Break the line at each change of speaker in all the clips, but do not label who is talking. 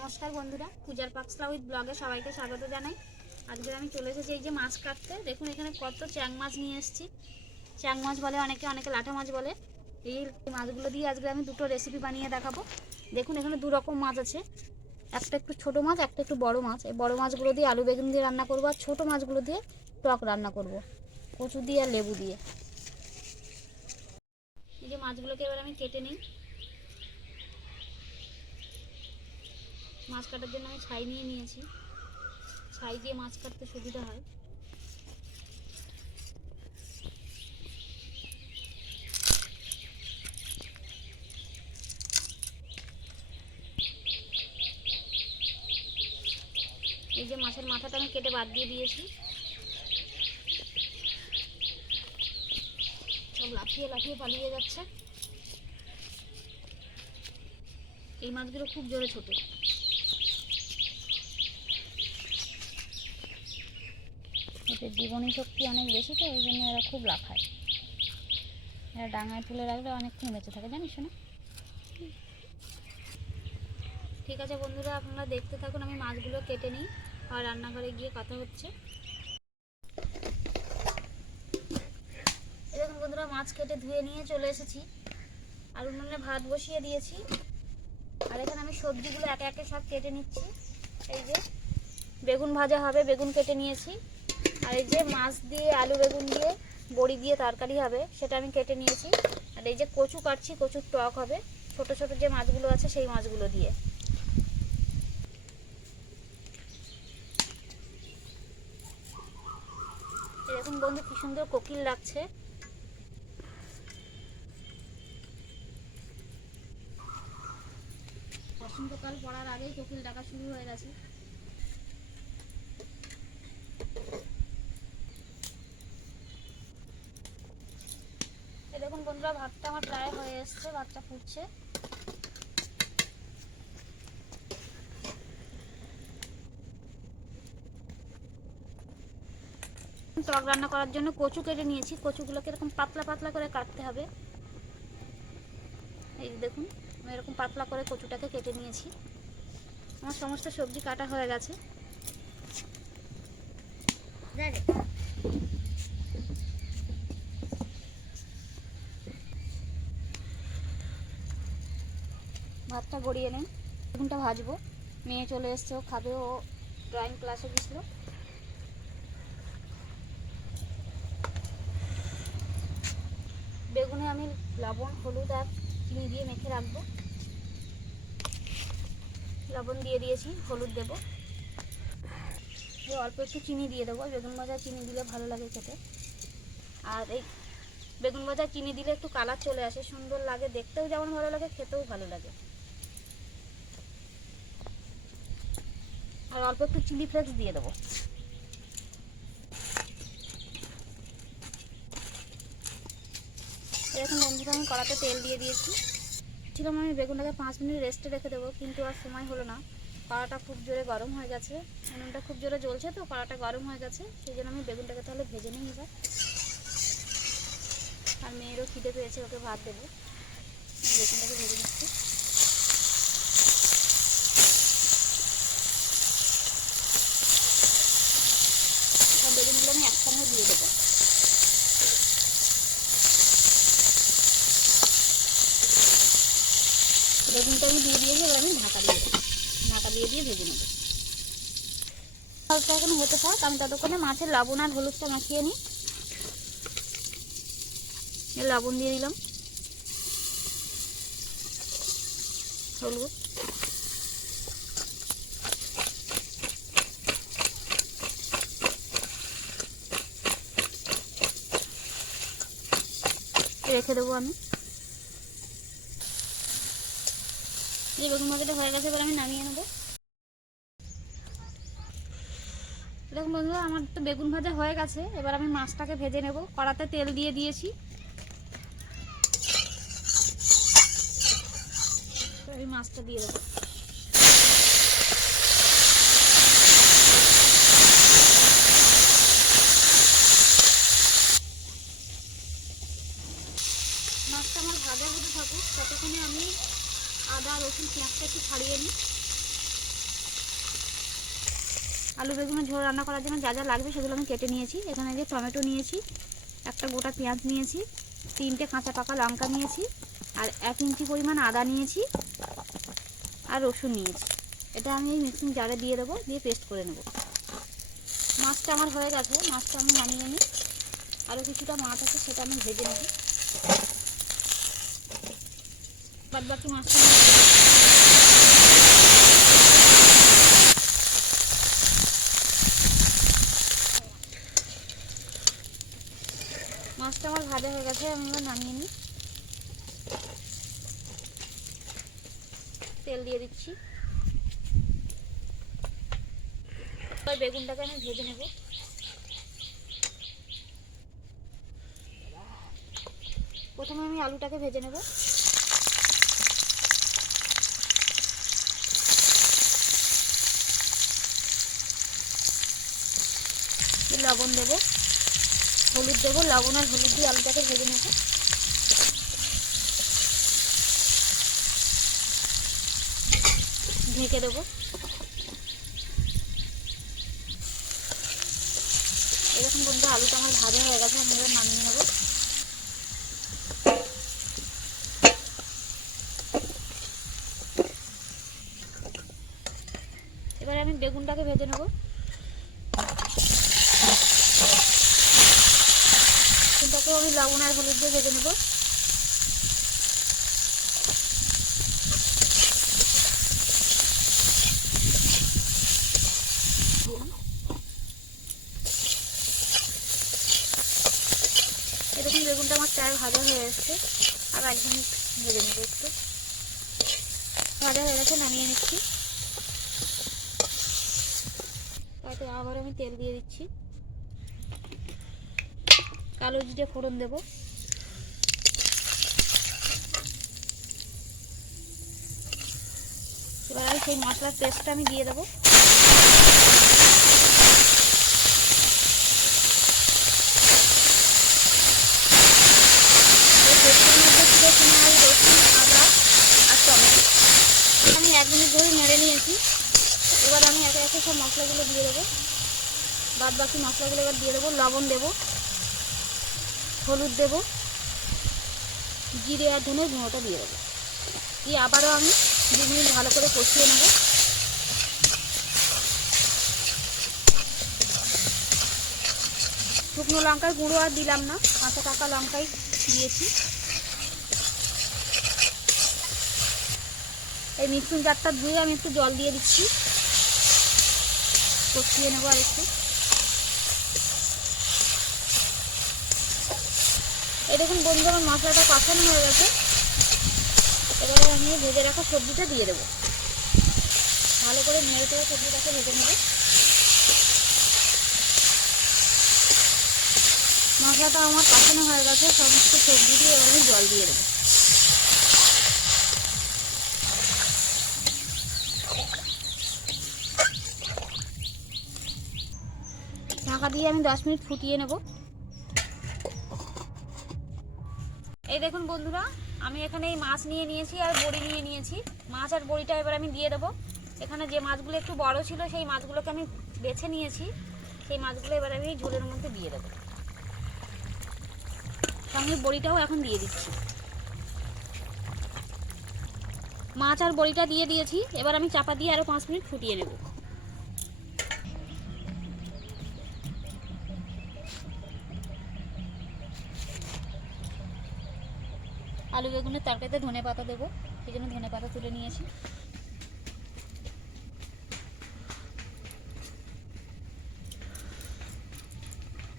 নমস্কার বন্ধুরা, পূজার পাকসলা উইথ ব্লগে সবাইকে স্বাগত জানাই। আজকে আমি চলে এসেছি এই যে মাছ কাটতে। দেখুন, এখানে কত চ্যাং মাছ নিয়ে এসেছি। চ্যাং মাছ বলে অনেকে অনেকে লাঠা মাছ বলে। এই মাছগুলো দিয়ে আজকে আমি দুটো রেসিপি বানিয়ে দেখাবো। দেখুন, এখানে দু রকম মাছ আছে। একটা একটু ছোট মাছ, একটা একটু বড় মাছ। এই বড় মাছগুলো দিয়ে আলু বেগুন দিয়ে রান্না করব, আর ছোটো মাছগুলো দিয়ে টক রান্না করব, কচু দিয়ে আর লেবু দিয়ে। এই যে মাছগুলোকে এবার আমি কেটে নিই। মাছ কাটার জন্য আমি ছাই নিয়ে নিয়েছি। ছাই দিয়ে মাছ কাটতে সুবিধা হয়। এই যে মাছের মাথাটা আমি কেটে বাদ দিয়ে দিয়েছি। সব লাফিয়ে লাফিয়ে পালিয়ে যাচ্ছে। এই মাছগুলো খুব জোরে ছোটে। এদের জীবনী শক্তি অনেক বেশি তো, ওই জন্য এরা খুব লাফায়। এরা ডাঙায় তুলে রাখলে অনেকক্ষণ বেঁচে থাকে, জানিস না? ঠিক আছে বন্ধুরা, আপনারা দেখতে থাকুন, আমি মাছগুলো কেটে নিই আর রান্নাঘরে গিয়ে কথা হচ্ছে। এরকম বন্ধুরা, মাছ কেটে ধুয়ে নিয়ে চলে এসেছি। আর উনুনে ভাত বসিয়ে দিয়েছি। আর এখানে আমি সবজিগুলো একে একে সব কেটে নিচ্ছি। এই যে, বেগুন ভাজা হবে, বেগুন কেটে নিয়েছি। আর এই যে মাছ দিয়ে, আলু বেগুন দিয়ে, বড়ি দিয়ে তরকারি হবে, সেটা আমি কেটে নিয়েছি। আর এই যে কচু কাটছি, কচুর টক হবে। ছোট ছোট যে মাছগুলো আছে, সেই মাছগুলো দিয়ে। এরকম বন্ধু কি সুন্দর কোকিল লাগছে বসন্তকাল পড়ার আগেই কোকিল ডাকা শুরু হয়ে গেছে এই দেখুন বন্ধুরা ভাতটা আমার প্রায় হয়ে এসছে ভাতটা ফুটছে টক রান্না করার জন্য কচু কেটে নিয়েছি। কচুগুলোকে এরকম পাতলা পাতলা করে কাটতে হবে। এই দেখুন আমি এরকম পাতলা করে কচুটাকে কেটে নিয়েছি। আমার সমস্ত সবজি কাটা হয়ে গেছে। ভাতটা গড়িয়ে নেই বেগুনটা ভাজবো। মেয়ে চলে এসছে, ও খাবে, ও ড্রয়িং ক্লাসে গেছিল বেগুনে আমি লবণ, হলুদ আর চিনি দিয়ে মেখে রাখব। লবণ দিয়ে দিয়েছি, হলুদ দেবো। অল্প একটু চিনি দিয়ে দেবো। বেগুন ভাজা চিনি দিলে ভালো লাগে খেতে। আর এই বেগুন ভাজা চিনি দিলে একটু কালার চলে আসে, সুন্দর লাগে, দেখতেও যেমন ভালো লাগে, খেতেও ভালো লাগে। আর অল্প একটু চিলি ফ্লেক্স দিয়ে দেবো। এরকম বন্ধুরা আমি কড়াতে তেল দিয়ে দিয়েছি। ছিলাম আমি বেগুনটাকে পাঁচ মিনিট রেস্টে রেখে দেবো, কিন্তু আর সময় হলো না। কড়াটা খুব জোরে গরম হয়ে গেছে। উনুনটা খুব জোরে জ্বলছে তো, কড়াটা গরম হয়ে গেছে, সেই জন্য আমি বেগুনটাকে তাহলে ভেজে নিই এবার। আর মেয়েরও খিদে পেয়েছে, ওকে ভাত দেবো। বেগুনটাকে ভেজে নিচ্ছি সব বেগুনগুলো আমি একসঙ্গে দিয়ে দেবো। বেগুনটা আমি দিয়ে দিয়েছি, এবার আমি ঢাকা দিয়ে দেবো। ঢাকা দিয়ে দিয়ে ভেজে নেব। হালকা এখন হতে থাক, আমি ততক্ষণে মাছের লবণ আর হলুদটা মাখিয়ে নিই। লবণ দিয়ে দিলাম। হলুদ। রেখে দেবো আমি। এরকমভাবে হয়ে গেছে, এবার আমি নামিয়ে নেব। দেখুন বন্ধুরা, আমার তো বেগুন ভাজা হয়ে গেছে, এবার আমি মাছটাকে ভেজে নেব। কড়াতে তেল দিয়ে দিয়েছি। তো এই মাছটা দিয়ে দেবো মাছটা আমার রসুন পেঁয়াজটা একটু ছাড়িয়ে নিই। আলু বেগুনের ঝোল রান্না করার জন্য যা যা লাগবে সেগুলো আমি কেটে নিয়েছি। এখানে যে টমেটো নিয়েছি, একটা গোটা পেঁয়াজ নিয়েছি, তিনটে কাঁচা পাকা লঙ্কা নিয়েছি, আর এক ইঞ্চি পরিমাণ আদা নিয়েছি, আর রসুন নিয়েছি। এটা আমি এই মিক্সিং জারে দিয়ে দেবো, দিয়ে পেস্ট করে নেব। মাছটা আমার হয়ে গেছে, মাছটা আমি নামিয়ে নিই। আরও কিছুটা মাছ আছে, সেটা আমি ভেজে নেব। বাদ বাকি মাছটা আমি ভেজে নেব। মাছটা আমার ভাজা হয়ে গেছে, আমি এবার নামিয়ে নিই। তেল দিয়ে দিচ্ছি। এবার বেগুনটাকে আমি ভেজে নেব। প্রথমে আমি আলুটাকে ভেজে নেব। লবণ দেবো। হলুদ দেবো, লবণ আর হলুদ দিয়ে আলুটাকে ভেজে নেব। ঢেকে দেবো। এরকম বন্ধু আলুটা আমার ভাজা হয়ে গেছে, আমি এবার নামিয়ে নেব। এবারে আমি বেগুনটাকে ভেজে নেব বেগুনটাকেও আমি লবণ আর হলুদ দিয়ে ভেজে নেব। এরকম বেগুনটা আমার চায় ভাজা হয়ে এসছে আর এক মিনিট ভেজে নেব একটু। ভাজা হয়ে গেছে, নামিয়ে নিচ্ছি। তাতে আবার আমি তেল দিয়ে দিচ্ছি। কালো জিরে ফোড়ন দেবো এবার আমি সেই মশলার পেস্টটা আমি দিয়ে দেবো। আর আমি এক মিনিট ধরে নিয়েছি। এবার আমি সব মশলাগুলো দিয়ে দেবো। বাদ বাকি মশলাগুলো এবার দিয়ে দেবো। লবণ দেবো, হলুদ দেবো, জিরে আর ধনে গুঁড়োটা দিয়ে দেবো। দিয়ে আবারও আমি দু মিনিট ভালো করে কষিয়ে নেব। শুকনো লঙ্কার গুঁড়ো আর দিলাম না, কাঁচা পাকা লঙ্কাই দিয়েছি। এই মিক্সিং জারটা ধুয়ে আমি একটু জল দিয়ে দিচ্ছি। কষিয়ে নেব আর একটু। দেখুন বন্ধু আমার মশলাটা কষানো হয়ে গেছে। এবারে আমি ভেজে রাখা সবজিটা দিয়ে দেবো। ভালো করে নেড়ে চেড়ে সবজিটাকে ভেজে নেব। মশলাটা আমার কষানো হয়ে গেছে, সমস্ত সবজি দিয়ে এবার আমি জল দিয়ে দেবো। ঢাকা দিয়ে আমি দশ মিনিট ফুটিয়ে নেব। এই দেখুন বন্ধুরা আমি এখানে এই মাছ নিয়ে নিয়েছি আর বড়ি নিয়ে নিয়েছি। মাছ আর বড়িটা এবার আমি দিয়ে দেবো। এখানে যে মাছগুলো একটু বড় ছিল, সেই মাছগুলোকে আমি বেছে নিয়েছি। সেই মাছগুলো এবার আমি ঝোলের মধ্যে দিয়ে দেবো। সঙ্গে বড়িটাও এখন দিয়ে দিচ্ছি। মাছ আর বড়িটা দিয়ে দিয়েছি। এবার আমি চাপা দিয়ে আরও পাঁচ মিনিট ফুটিয়ে নেব। আলু বেগুনের তরকারিতে ধনে পাতা দেবো, সেই জন্য ধনে পাতা তুলে নিয়েছি।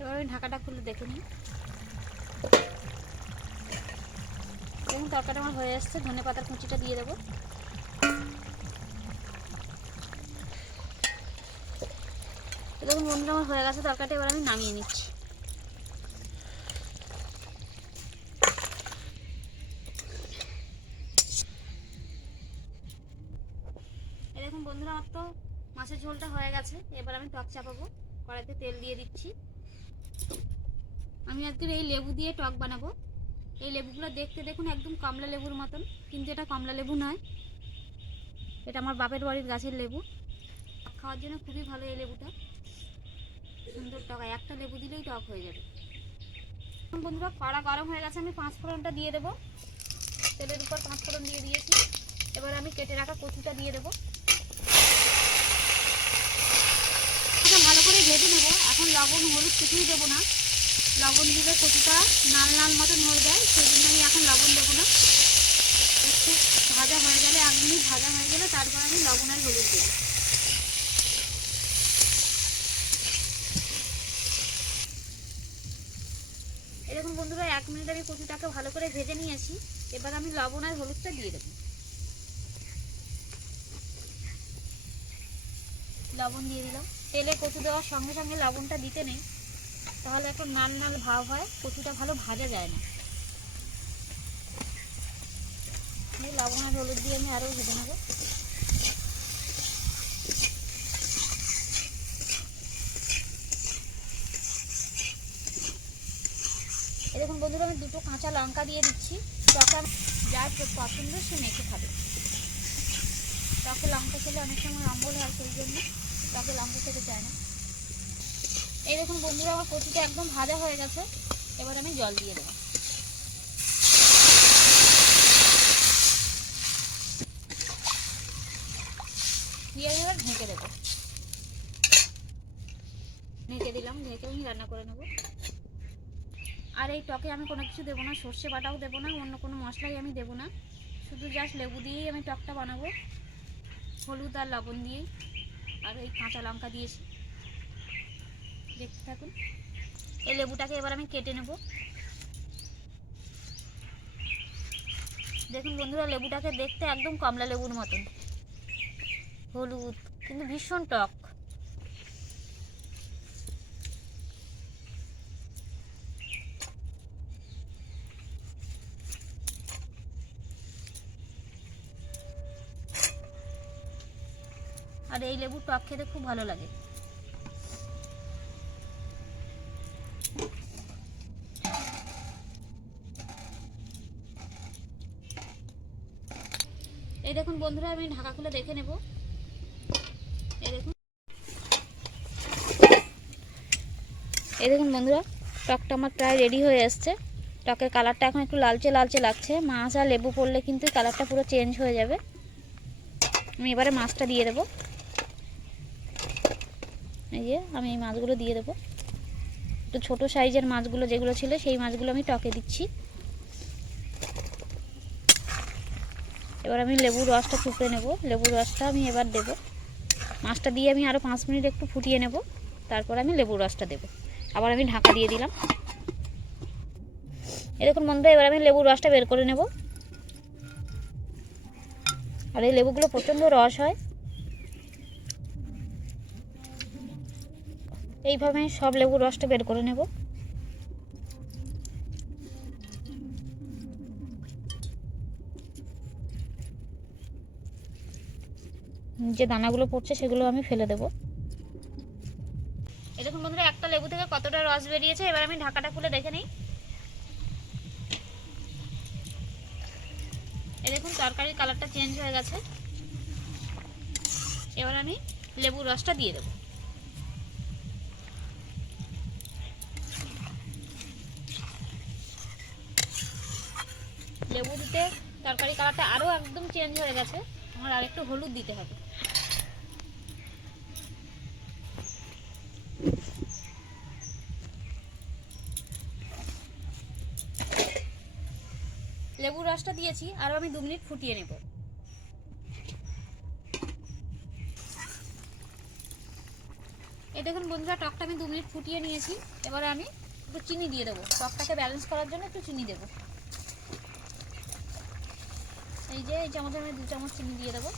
এবার আমি ঢাকাটা খুলে দেখে নিই। দেখুন, তরকারিটা আমার হয়ে আসছে ধনে পাতার কুচিটা দিয়ে দেবো। দেখুন, বন্ধুরা, আমার হয়ে গেছে তরকারিটা, এবার আমি নামিয়ে নিচ্ছি। বন্ধুরা, আমার তো মাছের ঝোলটা হয়ে গেছে। এবার আমি টক চাপাবো। কড়াইতে তেল দিয়ে দিচ্ছি। আমি আজকে এই লেবু দিয়ে টক বানাবো। এই লেবুগুলো দেখতে দেখুন, একদম কমলা লেবুর মতন। কিন্তু এটা কমলা লেবু নয়। এটা আমার বাপের বাড়ির গাছের লেবু। খাওয়ার জন্য খুবই ভালো এই লেবুটা। সুন্দর টক। একটা লেবু দিলেই টক হয়ে যাবে। বন্ধুরা, কড়া গরম হয়ে গেছে। আমি পাঁচ ফোড়নটা দিয়ে দেবো। তেলের উপর পাঁচ ফোড়ন দিয়ে দিয়েছি। এবার আমি কেটে রাখা কচুটা দিয়ে দেবো এটা ভালো করে ভেজে নেব। এখন লবণ, হলুদ কিছুই দেবো না। লবণ দিলে কচুটা লাল লাল মতন হয়ে যায়, সেই জন্য আমি এখন লবণ দেবো না। একটু ভাজা হয়ে গেলে, এক মিনিট ভাজা হয়ে গেলে তারপর আমি লবণ আর হলুদ দেবো। এরকম বন্ধুরা, এক মিনিট আমি কচুটাকে ভালো করে ভেজে নিয়েছি। এবার আমি লবণ আর হলুদটা দিয়ে দেবো। লবণ দিয়ে দিলাম। তেলে কচু দেওয়ার সঙ্গে সঙ্গে লবণটা দিতে নেই। তাহলে এখন নাল নাল ভাব হয়, কচুটা ভালো ভাজা যায় না। লবণ আর হলুদ দিয়ে আমি আরও ভেজে নেব। এরকম বন্ধুরা, আমি দুটো কাঁচা লঙ্কা দিয়ে দিচ্ছি। তখন যার পছন্দ সে মেখে খাবে। টকে লঙ্কা খেলে অনেক সময় অম্বল হয় সেই জন্য। টকে লঙ্কা খেতে চায় না। এই দেখুন বন্ধুরা, আমার কচুটা একদম ভাজা হয়ে গেছে। এবার আমি জল দিয়ে দেবো। দিয়ে আমি এবার ঢেকে দেবো। ঢেকে দিলাম, ঢেকে আমি রান্না করে নেব। আর এই টকে আমি কোনো কিছু দেবো না, সর্ষে বাটাও দেবো না, অন্য কোনো মশলাই আমি দেবো না। শুধু জাস্ট লেবু দিয়েই আমি টকটা বানাবো। হলুদ আর লবণ দিয়েই। আর এই কাঁচা লঙ্কা দিয়েছি। দেখতে থাকুন। এই লেবুটাকে এবার আমি কেটে নেব। দেখুন বন্ধুরা, লেবুটাকে দেখতে একদম কমলা লেবুর মতন। হলুদ, কিন্তু ভীষণ টক। এই লেবুর টক খেতে খুব ভালো লাগে। এই দেখুন বন্ধুরা, আমি ঢাকা খুলে দেখে নেব। এই দেখুন। এই দেখুন বন্ধুরা, টকটা আমার প্রায় রেডি হয়ে এসছে। টকের কালারটা এখন একটু লালচে লালচে লাগছে। মাছ আর লেবু পড়লে কিন্তু কালারটা পুরো চেঞ্জ হয়ে যাবে। আমি এবারে মাছটা দিয়ে দেবো। এই যে আমি এই মাছগুলো দিয়ে দেবো। একটু ছোটো সাইজের মাছগুলো যেগুলো ছিল, সেই মাছগুলো আমি টকে দিচ্ছি। এবার আমি লেবুর রসটা চুপড়ে নেব। লেবুর রসটা আমি এবার দেব। মাছটা দিয়ে আমি আরও পাঁচ মিনিট একটু ফুটিয়ে নেব। তারপর আমি লেবুর রসটা দেব। আবার আমি ঢাকা দিয়ে দিলাম। এরকম বন্ধু এবার আমি লেবুর রসটা বের করে নেব। আর এই লেবুগুলো প্রচণ্ড রস হয়। এইভাবে আমি সব লেবুর রসটা বের করে নেব। যে দানাগুলো পড়ছে সেগুলো আমি ফেলে দেব। এরকম বন্ধুরা, একটা লেবু থেকে কতটা রস বেরিয়েছে, এবার আমি ঢাকাটা খুলে দেখে নিই। দেখুন, তরকারির কালারটা চেঞ্জ হয়ে গেছে। এবার আমি লেবুর রসটা দিয়ে দেবো লেবু দিতে তরকারি কালারটা আরও একদম চেঞ্জ হয়ে গেছে। আমার আর একটু হলুদ দিতে হবে। লেবুর রসটা দিয়েছি আরও আমি দু মিনিট ফুটিয়ে নেব। এই দেখুন বন্ধুরা, টকটা আমি দু মিনিট ফুটিয়ে নিয়েছি। এবারে আমি একটু চিনি দিয়ে দেবো। টকটাকে ব্যালেন্স করার জন্য একটু চিনি দেবো। এই যে, এই চামচে আমি দু চামচ চিনি দিয়ে দেবো।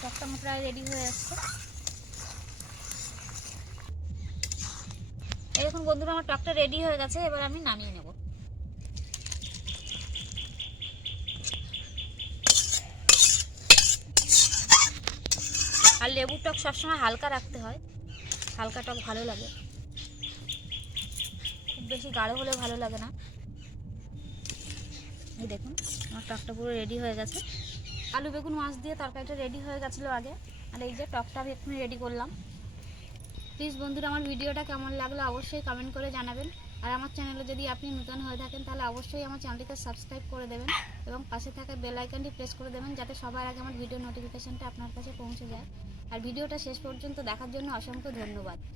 টকটা আমার প্রায় রেডি হয়ে আসছে। এরকম বন্ধুরা, আমার টকটা রেডি হয়ে গেছে, এবার আমি নামিয়ে নেব। আর লেবুর টক সবসময় হালকা রাখতে হয়, হালকা টক ভালো লাগে। বেশি গাঢ় হলে ভালো লাগে না। এই দেখুন, আমার টকটা পুরো রেডি হয়ে গেছে। আলু বেগুন মাছ দিয়ে তরকারিটা রেডি হয়ে গেছিল আগে। আর এই যে টকটা আমি এক্ষুনি রেডি করলাম। প্লিজ বন্ধুরা, আমার ভিডিওটা কেমন লাগল অবশ্যই কমেন্ট করে জানাবেন। আর আমার চ্যানেলে যদি আপনি নতুন হয়ে থাকেন, তাহলে অবশ্যই আমার চ্যানেলটিকে সাবস্ক্রাইব করে দেবেন এবং পাশে থাকা বেল আইকনটি প্রেস করে দেবেন যাতে সবার আগে আমার ভিডিও নোটিফিকেশনটা আপনার কাছে পৌঁছে যায়। আর ভিডিওটা শেষ পর্যন্ত দেখার জন্য অসংখ্য ধন্যবাদ।